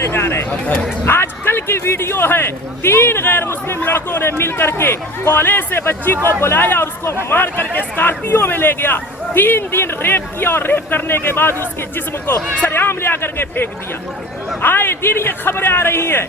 کرنے جا رہے ہیں۔ آج کل کی ویڈیو ہے، 3 غیر مسلم لڑکوں نے مل کر کے کالج سے بچی کو بلایا اور اس کو مار کر کے اسکارپیو میں لے گیا، 3 دن ریپ کیا اور ریپ کرنے کے بعد اس کے جسم کو سریعام لے کر کے پھینک دیا۔ آئے دن یہ خبریں آ رہی ہیں۔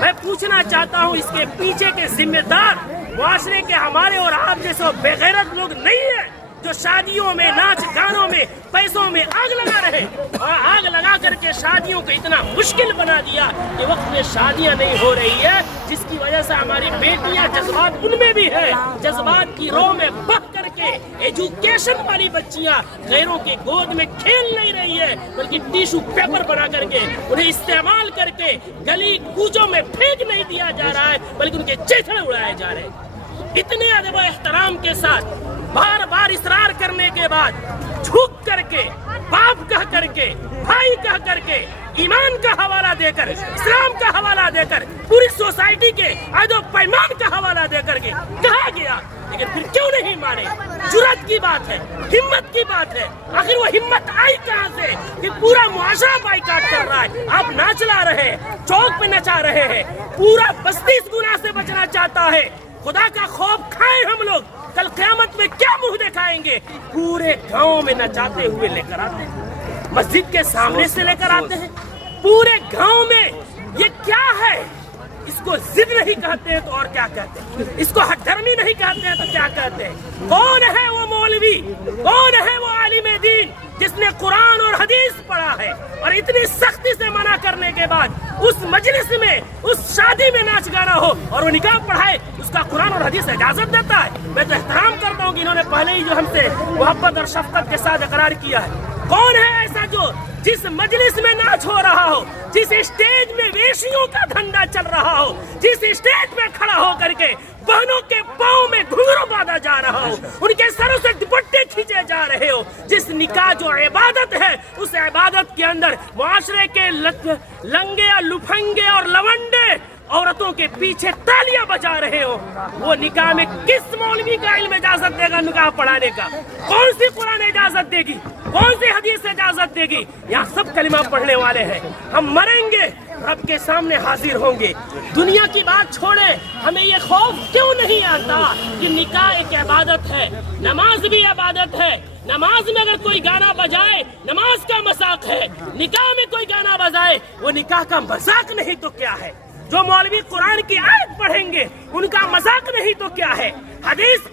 میں پوچھنا چاہتا ہوں اس کے پیچھے کے ذمہ دار معاشرے کے ہمارے اور آپ جیسے بےغیرت لوگ نہیں ہیں جو شادیوں میں ناچ گانوں میں پیسوں میں آگ لگا رہے اور آگ لگا کر کے شادیوں کو اتنا مشکل بنا دیا کہ وقت میں شادیاں نہیں ہو رہی ہے، جس کی وجہ سے ہماری بیٹیاں جذبات ان میں بھی ہے، جذبات کی رو میں بہ کر کے ایجوکیشن والی بچیاں غیروں کے گود میں کھیل نہیں رہی ہے بلکہ ٹیشو پیپر بنا کر کے انہیں استعمال کر کے گلی کوچوں میں پھینک نہیں دیا جا رہا ہے بلکہ ان کے چیتھڑے اڑائے جا رہے ہیں۔ اتنے ادب و احترام کے ساتھ بار بار اصرار کرنے کے بعد جھک کر کے باپ کہہ کر کے بھائی کہہ کر کے ایمان کا حوالہ دے کر اسلام کا حوالہ دے کر پوری سوسائٹی کے عہد و پیمان کا حوالہ دے کر کے کہا گیا، لیکن پھر کیوں نہیں مانے؟ جرأت کی بات ہے، ہمت کی بات ہے۔ آخر وہ ہمت آئی کہاں سے کہ پورا معاشرہ بائیکاٹ کر رہا ہے، آپ ناچ لا رہے ہیں، چوک پہ نچا رہے ہیں، پورا بستی اس گناہ سے بچنا چاہتا ہے۔ خدا کا خوف کھائیں ہم لوگ، کل قیامت میں کیا منہ دکھائیں گے؟ پورے گاؤں میں نچاتے ہوئے لے کر آتے ہیں، مسجد کے سامنے سے لے کر آتے ہیں، پورے گاؤں میں۔ یہ کیا ہے؟ اس کو ضد نہیں کہتے ہیں تو اور کیا کہتے ہیں؟ اس کو حق درمی نہیں کہتے ہیں تو کیا کہتے ہیں؟ کون ہے وہ مولوی، کون ہے وہ عالم دین جس نے قرآن اور حدیث پڑھا ہے اور اتنی سختی سے منع کرنے کے بعد اس مجلس میں اس شادی میں ناچ گانا ہو اور وہ نکاح پڑھائے، اس کا قرآن اور حدیث اجازت دیتا ہے؟ میں تو احترام کرتا ہوں کہ انہوں نے پہلے ہی جو ہم سے محبت اور شفقت کے ساتھ اقرار کیا ہے۔ کون ہے ایسا جو جس مجلس میں ناچ ہو رہا ہو، جس اسٹیج میں ویشیوں کا دھندا چل رہا ہو، جس اسٹیج میں کھڑا ہو کر کے بہنوں کے پاؤں میں گھنگرو باندھا جا رہا ہو، ان کے سروں سے دوپٹے کھینچے جا رہے ہو، جس نکاح جو عبادت ہے اس عبادت کے اندر معاشرے کے لنگے اور لفنگے اور لونڈے عورتوں کے پیچھے تالیاں بجا رہے ہو، وہ نکاح میں کس مولوی کا علم اجازت دے گا نکاح پڑھانے کا؟ کون سی قرآن اجازت دے گی؟ کون سی حدیث اجازت دے گی؟ یہاں سب کلمہ پڑھنے والے ہیں، ہم مریں گے رب کے سامنے حاضر ہوں گے۔ دنیا کی بات چھوڑے، ہمیں یہ خوف کیوں نہیں آتا کہ نکاح ایک عبادت ہے، نماز بھی عبادت ہے، نماز میں اگر کوئی گانا بجائے نماز کا مذاق ہے، نکاح میں کوئی گانا بجائے وہ نکاح کا مذاق نہیں تو کیا ہے؟ جو مولوی قرآن کی آیت پڑھیں گے ان کا مذاق نہیں تو کیا ہے؟ حدیث